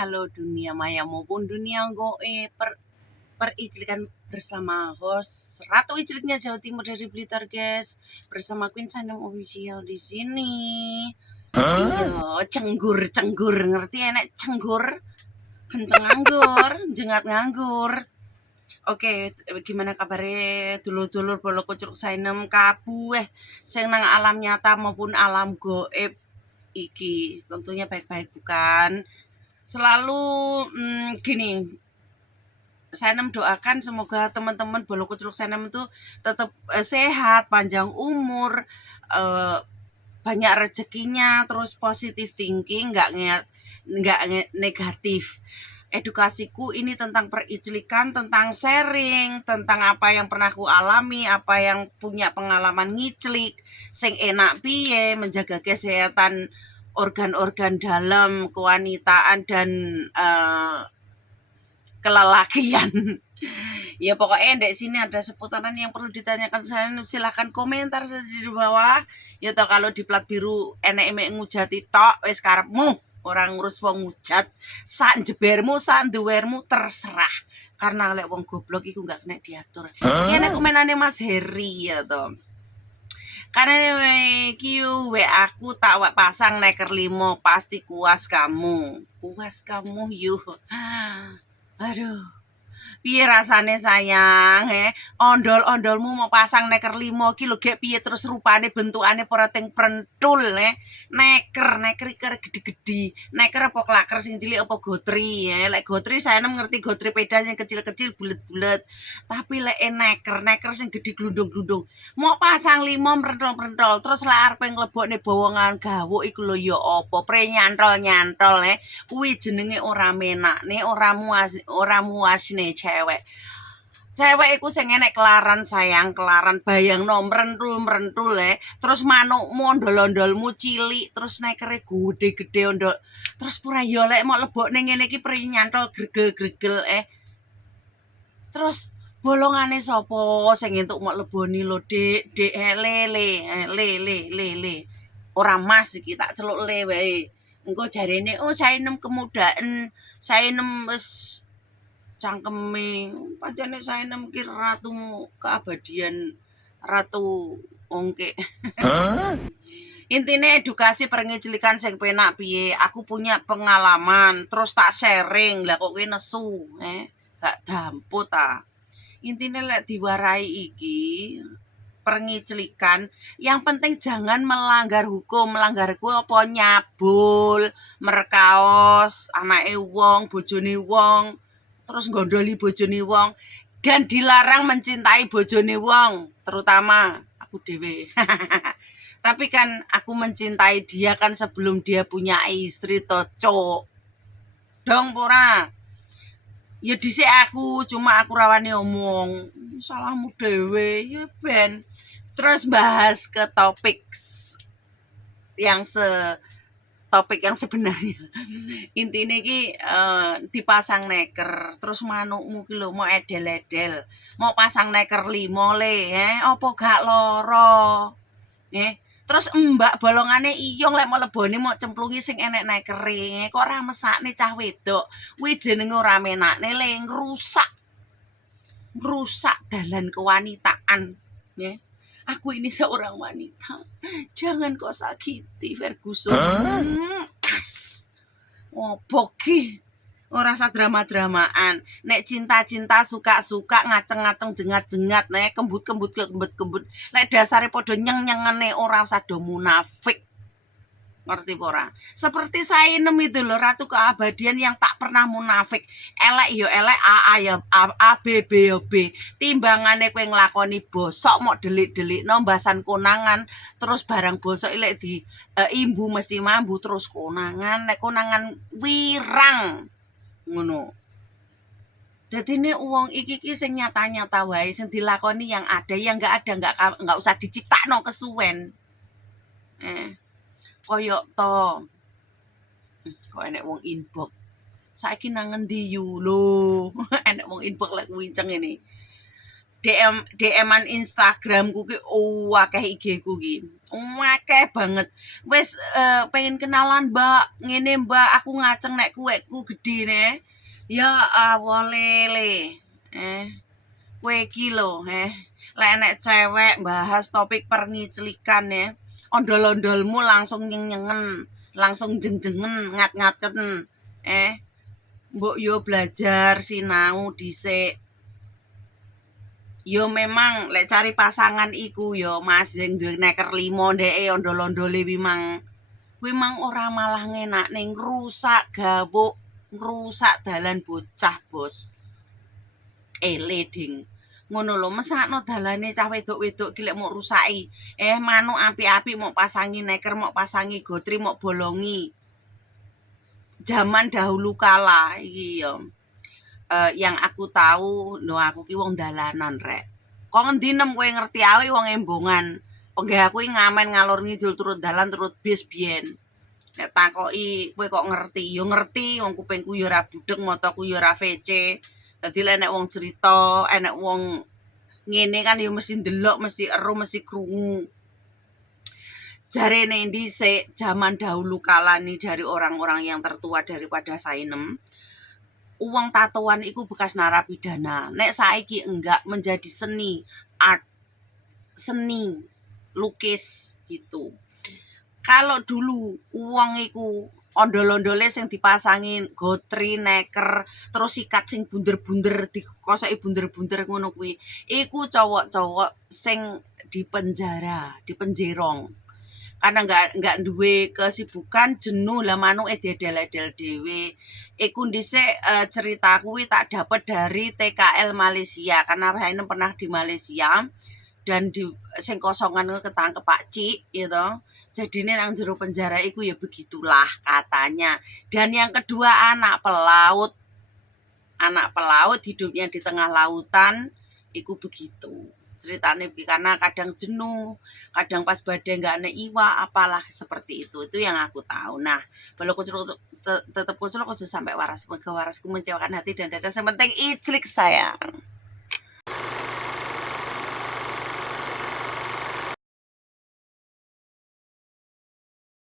halo dunia maya maupun dunia goib periclikan bersama host Ratu Icliknya Jawa Timur dari Blitar, guys. Bersama Queen Sanam Official di sini. Iya, cenggur, ngerti enek cenggur? Kenceng nganggur, jengat nganggur. Oke, gimana kabarnya dulur-dulur bolo kucuk sainem kabeh sing nang alam nyata maupun alam goib iki? Tentunya baik-baik bukan? Selalu gini, saya doakan semoga teman-teman bolo kucuk sainem itu tetap sehat, panjang umur, banyak rezekinya, terus positive thinking, nggak negatif. Edukasiku ini tentang periclikan, tentang sharing, tentang apa yang pernah ku alami, apa yang punya pengalaman ngiclik, sing enak piye, menjaga kesehatan organ-organ dalam, kewanitaan dan kelelakian. Ya pokoknya di sini ada seputaran yang perlu ditanyakan, saya silahkan komentar saja di bawah. Ya toh kalau di plat biru enek ngujati tok wis karepmu, orang ngurus wong ngujat, sak jebermu sak duwermu terserah. Karena lek wong goblok iku gak kena diatur. Ya nek komenane Mas Heri ya toh. Karena kiu aku tak pasang neker 5 pasti puas kamu yuk. Aduh, piye rasane sayang, ondol-ondolmu mau pasang neker 5 ki lho gek piye terus rupane bentukane porating prentul, neker iker gede-gede, neker apa klaker sing cilik apa gotri, lek gotri saya ngerti gotri peda sing kecil-kecil bulet-bulet, tapi lek neker sing gede glundung-glundung, mau pasang 5 merentol-merentol, terus lek arepe nglebokne bawongan gawuk iku lho ya apa, pre nyantol-nyantol, kuwi jenenge ora menakne, ora muasne cewek iku sing enek kelaran sayang, kelaran bayangno mrentul terus manukmu ondol-ondolmu cilik, terus nekere gede-gede ondol, terus pura yo lek mau lebokne ngene iki prinyantol gregel-gregel terus bolongane sapa sing entuk mau leboni lho Dik le ora mas iki tak celuk le wae engko jarene saya nem kemudaan, saya nem wis cangkeme pancene saya nemkir ratu keabadian, ratu ongke. Intinya edukasi pengiclikan sing penak piye, aku punya pengalaman terus tak sharing lah kok kowe nesu gak damput ta. Intinya lek diwarai iki pengiclikan, yang penting jangan melanggar hukum. Melanggar hukum apa nyabul, merkaos anake wong, bojone wong, terus gondoli bojone wong, dan dilarang mencintai bojone wong, terutama aku dhewe. Tapi kan aku mencintai dia kan sebelum dia punya istri toh, cok. Dong pora. Ya dhisik aku, cuma aku rawani omong. Salahmu dhewe, ya ben. Terus bahas ke topik yang sebenarnya. Intinya ki dipasang neker, terus manukmu ki lho mau edel-edel, mau pasang neker 5 le, apa gak loro, terus mbak bolongane iyong lek mau lebone mau cemplungi sing enek nekere, kok ora mesakne cah wedok, kuwi jenenge ora menakne le, ngrusak dalan kewanitaan, Aku ini seorang wanita, jangan kau sakiti Ferguson. Opo ki? Ora usah drama-dramaan. Nek cinta-cinta, suka-suka, ngaceng-ngaceng, jengat-jengat, kembut-kembut. Nek dasare padha nyeng-nyengene, ora usah do munafik. Ngerti ora? Seperti saya itu loh, ratu keabadian yang tak pernah munafik. Elek yo elek, A yo A, B yo B. Timbangane kowe nglakoni bosok mau delik-delik nombasan konangan, terus barang bosok lek di imbu mesti mambu terus konangan, nek konangan wirang ngono. Dadine wong iki sing nyata-nyata wae, sing dilakoni yang ada, yang enggak ada enggak usah diciptakno kesuwen. Koyok to kok enek wong inbox saiki nang ngendi yu lho. Enek wong inbox lek winceng ini DM-an Instagramku ki akeh IG-ku ki. Akeh banget. Wis pengen kenalan, Mbak. Ngene, Mbak, aku ngaceng nek kuekku gedine. Ya Allah lele. Kowe iki lho, lek nek cewek bahas topik perniclikan ondol-ondolmu langsung nyengen, langsung jeng-jengen, ngat-ngaten. Mbok yo belajar sinau dhisik. Yo memang lek cari pasangan iku yo Mas sing duwe neker 5 ndeke ondol-ondole kuwi mang ora malah ngenak ning rusak gawuk, ngrusak dalan bocah, Bos. Leding. Ngono lho, mesakno dalane cah wedok-wedok ki lek mok rusaki. Manuk apik-apik mok pasangi neker, mok pasangi gotri, mok bolongi. Zaman dahulu kala iki yo. Yang aku tahu, aku ki wong dalanan rek. Kok ngendi nem kowe ngerti awe wong embongan. Penggih aku ngamen ngalor ngidul turut dalan turut bis biyen. Nek takoki kowe kok ngerti? Yo ngerti, wong kupingku yo ora budheg, mataku yo ora vece. Dadi lek nek wong cerita, enek wong ngene kan yo mesti ndelok, mesti ero, mesti krungu. Jarene dhisik zaman dahulu kala nih dari orang-orang yang tertua daripada Sainem. Uang tatoan itu bekas narapidana. Nek saiki enggak menjadi seni, art, seni, lukis gitu. Kalau dulu uang iku ondol-ondole sing dipasangin gotri neker terus sikat sing bunder-bunder dikosoki bunder-bunder ngono kuwi. Iku cowok-cowok sing dipenjerong. Karena nggak duwe kesibukan jenuh lah manuk dedel-dedel dhewe. Iku dhisik cerita kuwi tak dapat dari TKL Malaysia karena saya pernah di Malaysia dan di sing kosongan ketangkep Pak Cik gitu. Jadi ini nang jero penjara iku ya begitulah katanya. Dan yang kedua anak pelaut. Anak pelaut hidupnya di tengah lautan iku begitu. Ceritanya karena kadang jenuh, kadang pas badai nggak ada iwa, apalah seperti itu yang aku tahu. Nah, kalau kucur tetap kucur sampai waras, warasku mencewakan hati dan dada. Yang penting iclik sayang.